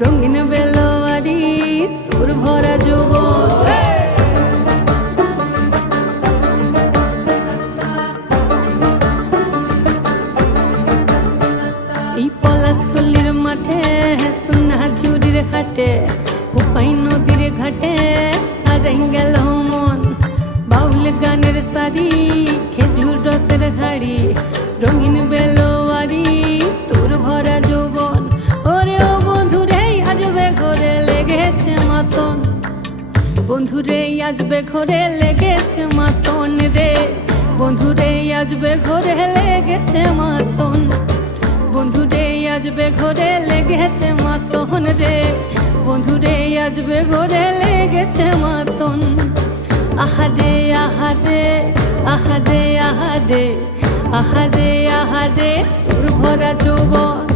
রঙিন বেলোয়ারি, তোর ভরা যৌবন এই পলাশতলির মাঠে সোনা ঝুড়ির ঘাটে কোপাই নদীর ঘাটে গেল মন। বাউল গানের শাড়ি খেজুর রসের হাড়ি, রঙিন বেলোয়ারি আজবে ঘরে লেগেছে মাতন রে। বন্ধুরে আজবে ঘরে লেগেছে মাতন। বন্ধুরে আজবে ঘরে লেগেছে মাতন রে। বন্ধুরে আজবে ঘরে লেগেছে মাতন। আহারে আহারে আহারে আহারে আহারে আহারে তোর ভরা যৌবন।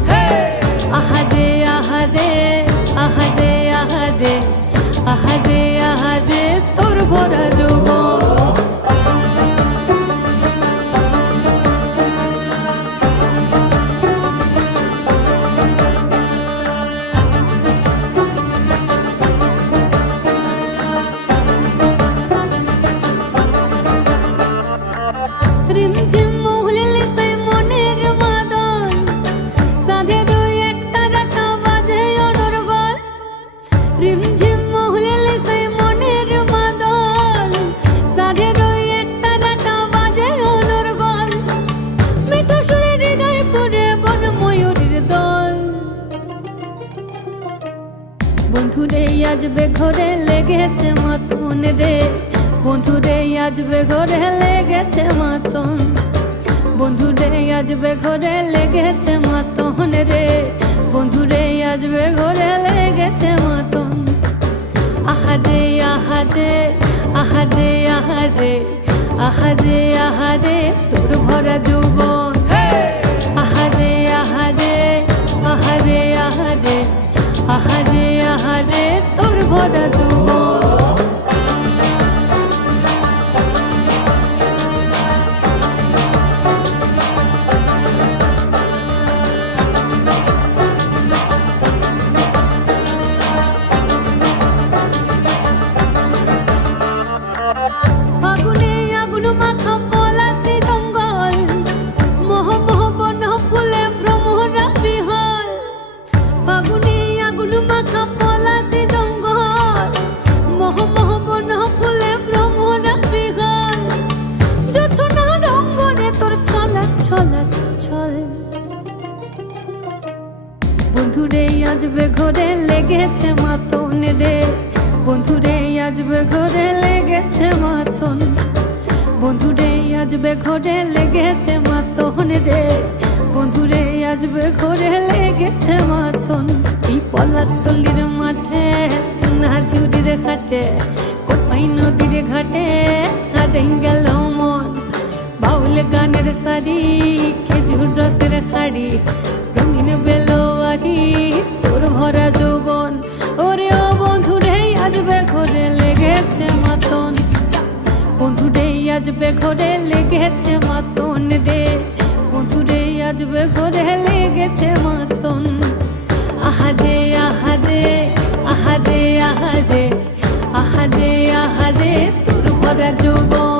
রিমঝিম মহুলিলে সে মনের মাদন সাধের এক তারাটা বাজে অনর্গল রিমঝিম মহুলিলে সে মনের মাদন সাধের এক তারাটা বাজে অনর্গল মিঠো সুরে হৃদয় পুরে বন দল। বন্ধুরে আজবে ঘরে লেগেছে মাতন রে। বন্ধুরে আজবে ঘরে লেগেছে মাতন। বন্ধুরে আজবে ঘরে লেগেছে মাতন রে। বন্ধুরে আজবে ঘরে লেগেছে মাতন। আহারে আহারে আহারে আহারে আহারে আহারে তোর ভরা যৌবন ছল বন্ধুরে আজবে ঘরে লেগেছে মাতন রে। বন্ধুরে আজবে ঘরে লেগেছে মাতন। বন্ধুরে আজবে ঘরে লেগেছে মাতন রে। বন্ধুরে আজবে ঘরে লেগেছে মাতন। এই পলাশতলির মাঠে সোনা ঝুড়ির ঘাটে কোপাই নদীর ঘাটে হারাই গেল বাউল গানের শাড়ি খেজুর রসের খাড়ি রঙিন বেলোয়ারি, তোর ভরা যৌবন। ওরে ও বন্ধুরে আজবে ঘরে লেগেছে মাতন। বন্ধুরে আজবে ঘরে লেগেছে মাতন রে। বন্ধুরে আজবে ঘরে লেগেছে মাতন। আহারে আহারে আহারে আহারে আহারে আহারে তোর ভরা যৌবন।